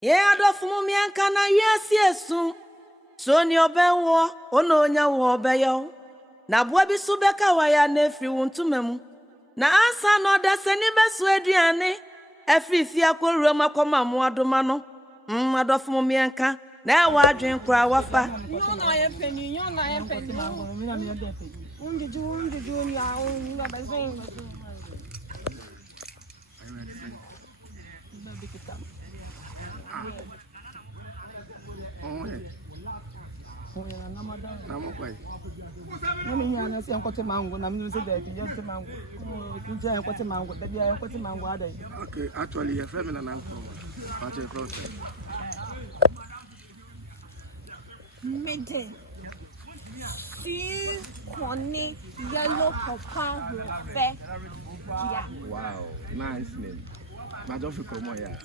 Ye adofumu mianka na yesi esu. So ni obenwo, ono onya wo obeyo. Na bua bi so beka wa ya na efiri wontumemu. Na ansa no da seni beso aduane. Efiri fi akoruo makoma mo adoma no. Adofumu mianka na e wa adwen kura wafa. Nyo na ye peni. Unde ya unga bazeng. Okay, actually, you're feminine uncle. What's your process? Midday. See, honey, yellow papa, fair. Wow, nice name. My daughter come here.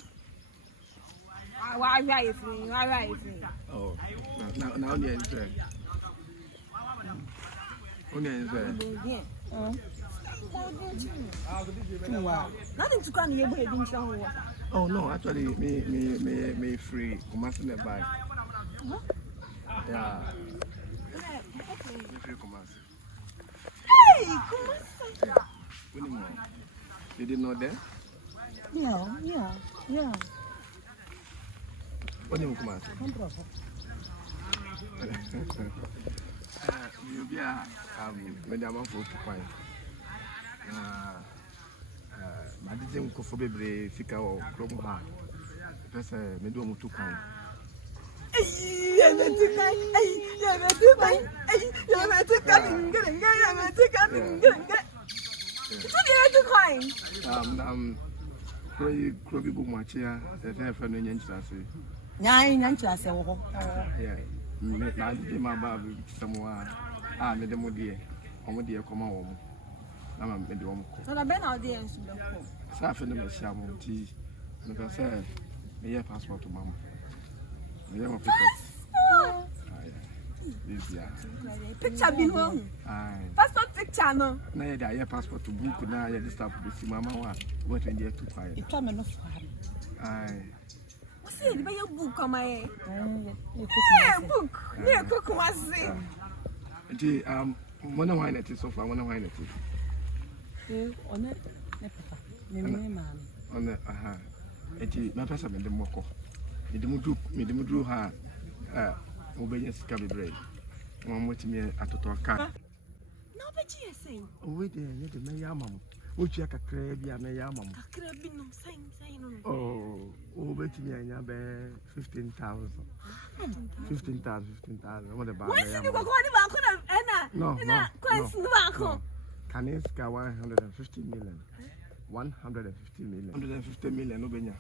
Why right? Oh, now you're in train. Nothing to come here, but Oh no, actually, me free. Come on, the bike. Yeah. Me free, come on. hey, come on. When more? You didn't know that? No, yeah. What do you come on? You be madam for to find. My didn't go for baby fika or chrome bar. That's a medium to find. Crowby book my chair, the friend in Yancey. Yeah, I did my baby somewhere. Ah, Madame Dear, on dear, come on. I'm a medium. Well, I've been out there and should have Safety in the shaman tea. Look, I said, may I passport to Mamma? I picture be home. Passport picture, no. Now, I have passport to book now. I just stop to see Mamma. What in there too quiet? It's coming off. Aye. What's it? Buy your book on my book. Yeah, cook was it. One wine it is so far. One wine it is. On it, On the my person in the moko. Me the mudu ha. Obedience can be brave. One with me at the car. No, but you saying. Oh, wait there, you're the Mayamam. Which you can crave your Mayamam. I could have been no saying. Oh, wait me, I have 15,000. 15,000. What about what's it? No. Can it scar 150 million? 150 million. 150 million, Obenya.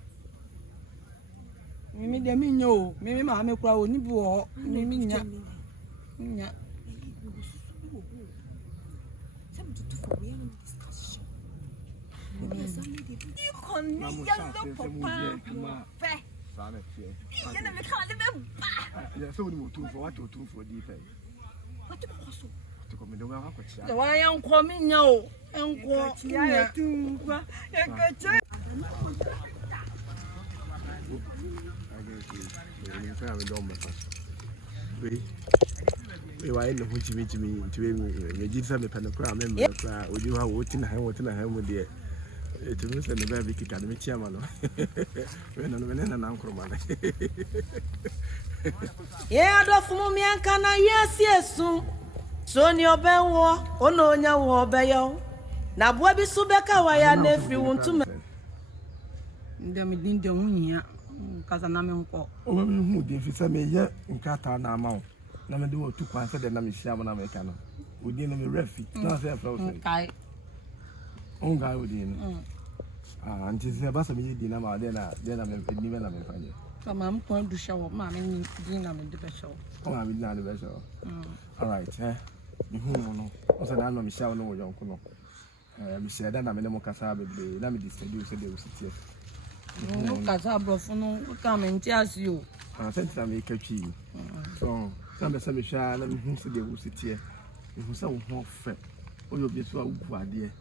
Mimi de minyo, mimi ma me kwa oni bu ho, mimi nya. Nya. So we move to for what to do for defense. What to cost? To come in the world. The why am coming now. Enko. Yeah, too. We were in the Jimmy to me. Did some penocra member. Would you have what in a hand with the to miss the baby academy chairman? When an uncle man. Ye adofumu mianka na yesi esu. So ni obenwo, ono onya wo obeyo. Na bua bi so beka wa ya na efiri wontumemu. Ndem dinde hunya. Kaza na me nko. O me hu de fi se me ye nkata na ama o. Na me de wo tu kwan se de na me hia mo na me ka no. Odi no me refi. Na se fra o se. Kai. On ga odi no. Ah, anti se ba se me ye di na ma de na me ni me na me fa ye. Kama mko du shawo, ma me ni na me de be shawo. O ma bi na de be shawo. All right, me hu no. O se na no me hia no wo yonko no. Me se da na me ne mo kasa bebre, na me distribute se de o sitie. No kaza brofo no ka me nti ase o. Ah, senta me ka twi. So, some se me hwa na me hu se de o sitie. Me hu se wo ho fe. O yo bi so a wu ade.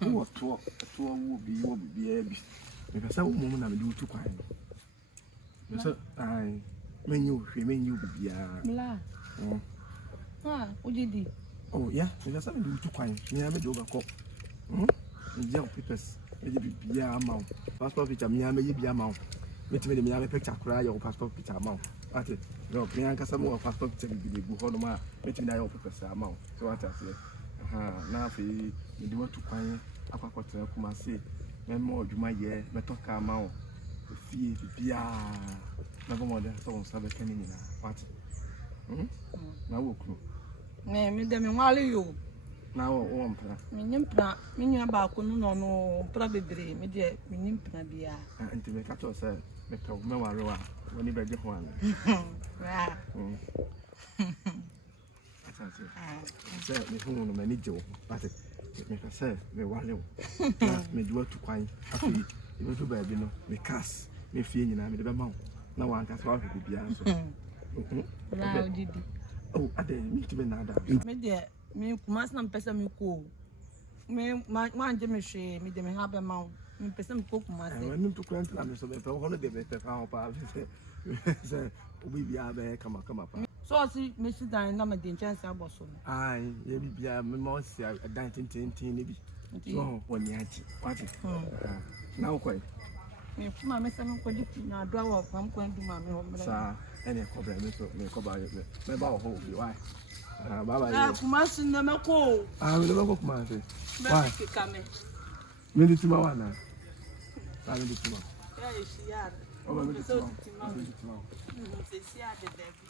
Wo to wo bi wo bi e bi. Me pesa wo mo na me de utu kwan. So I menu bia. Mla. Ah, ujidi. Oh yeah, because I do too quiet. Me am do go. Young papers. Me bia amount. Passport picture me am bia amount. Me am picture cry your passport picture amount. At it. No, me an kasa mo passport picture be go hono ma. Me na your papers amount. So what I say. Na fi me do too quiet. Akwakotra kuma say. Me mo dwuma ye, me to ka amount. Fie bia. Na go mo dey so sabe kenini na. What? Na wo kru. Me dem nwale yo. Na wo mpra. Me nyimpra, me nua ba ko no pra bebre, me de me nyimpra bia. Anti me ka to say me ka me ware wa. Woni be je ho an. Wa. Say me hu no mani je wo. But me ka say me wale wo. Me do to kwan. Afi, e do ba bi no. Me kas, me fie nyina me de be ma wo. Na wa anka so wa bibia so. La ujidi. Oh, ade me ti be na da. Me de me kumas na mpesa me ko. Me ma anje me hwe, me de me ha be ma. Me pesa me ko kumas. I went to Quentin and so better one of the better found part. Say, we be a come up. So I see me sit down na me de chance aboso. Aye, ye be a more see a 1910 so when you what now quite. Me kuma me se me ko di na do awo fam ko ndu ma me ho me. Sa any problem so me ko ba me ba ho bi why. Baba. Ah, kumas na me ko. Ah, me ba ko kuma say. Why? Me ka me. Me di tuma wana. Ah, me di tuma. Ya ishi ya. Oh, me di tuma. Se si a de debi.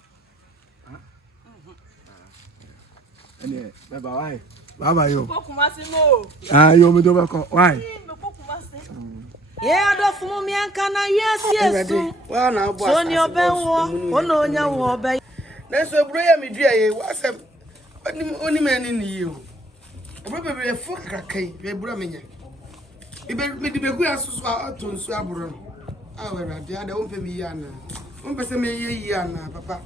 Any, baba why? Baba yo. Ko kumasi no. Ah, yo me do ba ko. Why? Me ko kumasi. Yeah, do fumu mi anka na yes. Wa na bo. So ni obenwo, ono onya wo obe. Na so bro ya me dua ye, wa se oni mani ni yi o. Bro be fo krakai, be bro menya. Me di be ku asusu ato nsu aburo no. Ah we rade ada won pe mi yi ana. Won pe se me yi ana papa.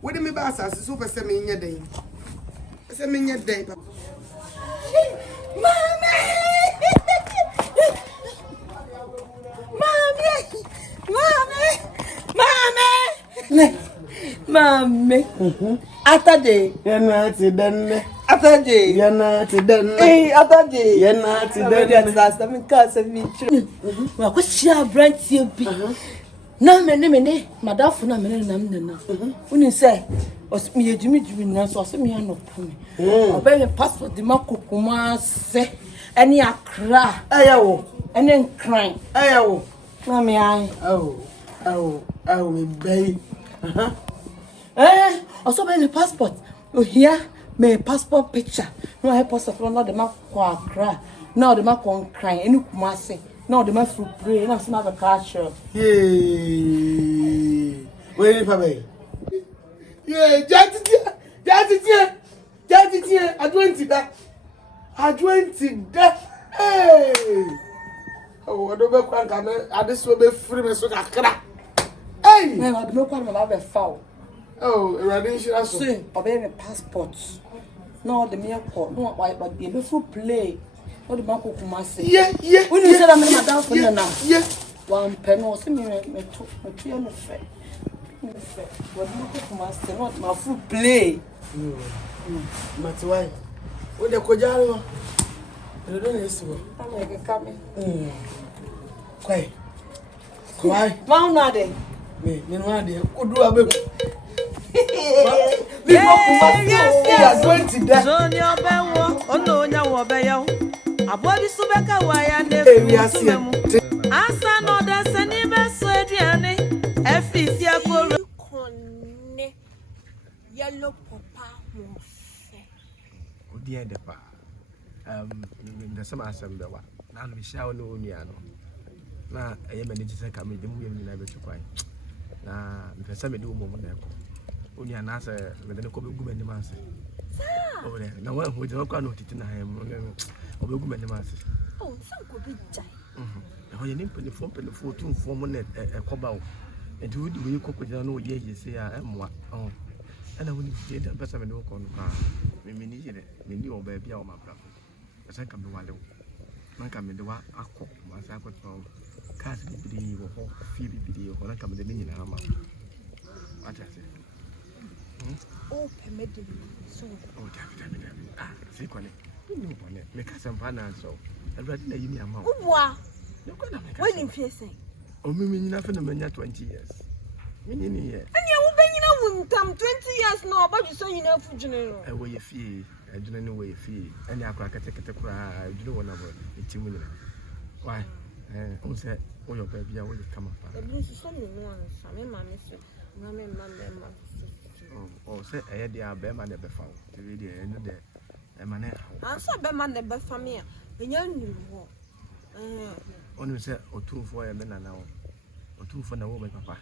Wo de me ba asase so pe se me nya den. Pe se me nya den papa. Mami. Atade. Yana ti den. Atade. Yana ti den. Atade. Yana ti den. That's me ka se mi tru. Wa ko shia brantie bi. Na me madafo na me na me na. Uni say os mi ejumi na so os mi anopo mi. Oba me passport di makokuma se eni akra. Ayawo. Eni nkran. Ayawo. Na me ai. Oh, me bay. Also by the passport. You hear me passport picture. No I passport no the ma kwa akra. No the ma kon cry eni kuma se. No the ma fu pray na se ma be catch. Yay. Wait for me. Yeah, Jatitia. Adwenti da. Hey. Oh, I don't know what I just will be free me so kakra. Hey. Me ma do kwa ma be foul. Oh, radiation so. So, obey me passport. No the me call. No why but be fu play. No the ma kuma se. Yeah. When you say that me madam for na. Yeah. One pen or see me to me fair. What do kuma se not my full play. Matiwai. Wo de kojalo. Ele do nesse wo. I'm like coming. Kwai. Wow na de. Me no ade. Odu abeku. Yes. 20 da. So ni obenwo, ono onya wo obeyo. Abo bi so beka wa ya na efu. Asa no da sani be so aduane. Efisi akoro. Konne. Yellow papa mo fe. Odi e de pa. The some assembly wa. Na no sha no onua no. Na eye manage say ka me de mu yem na be twai. Na mpesa me de wo mo na ko. Onua na say me de ko be gu mani ma say. Oh there. Na wa ho je ko na otiti na ha mu. Obegu mani ma say. Oh, some go be jai. Na ho ye nim pelefo tun fo mo na ekoba wo. Enti wo di we kokojana no ye ye say a emwa. Oh. Ana woni je da mpesa me de ko no ba. Me ni je me ni o ba bia o ma bra. Esa ka me wale wo. Na ka me de wa akọ ma sa akọ to. cars bebree wɔ hɔ fie bebree wɔ hɔ na nka mede ne nyinaa ma wo wate ase Oh, permitted. So, dabi sɛ kɔne ne bɔne meka sɛ mpa na ansɛ wo awurade na yi ne ama wo Uwa, ne kɔ na meka when in facing. ɔmeme nyina fɛ na manya 20 years menye ne yɛ And you will be in a winter 20 years now, but you say you know for general. ɛwɔ yɛ fie adwene ne wɔ yɛ fie ɛne akora kɛtɛkɛtɛ koraa adwene wɔ na wɔ ɛti mu nyina why wo sɛ woyɛ ɔbaa a woyɛ kama paa The blue is so new one, some mamma, mamma. sɛ ɛyɛ deɛ a bɛrima na ɛbɛfa wo nti deɛ ɛno deɛ ɛma ne haw I'm so bad man, the best family. And you knew what? ɔnim sɛ ɔtumfoɔ yɛ me nana wo ɔtumfoɔ na wo me papa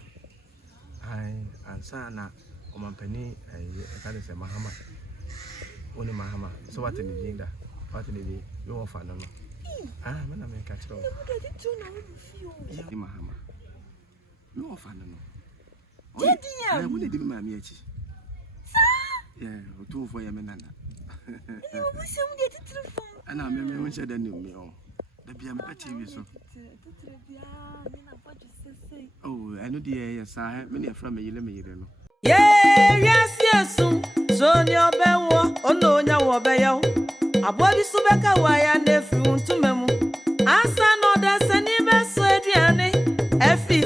ansa na ɔmampani ɛka ne sɛ mahama wone mahama sɛ wate ne din da wate ne din yɛ wɔfa no no mena meka kyerɛ wo mahama yɛ wɔfa no no wone di me maame akyi ɔtumfoɔ yɛ me nana ɛna me wo nhyɛ da ne me da bia mepɛ TV so ɛno deɛ yɛ saa mene ɛfra meyere no wiase esu so ni obewo ono onya wo obeyo abo bi so beka wa ya na efi ntuma mu asa no da se ni be so aduane efi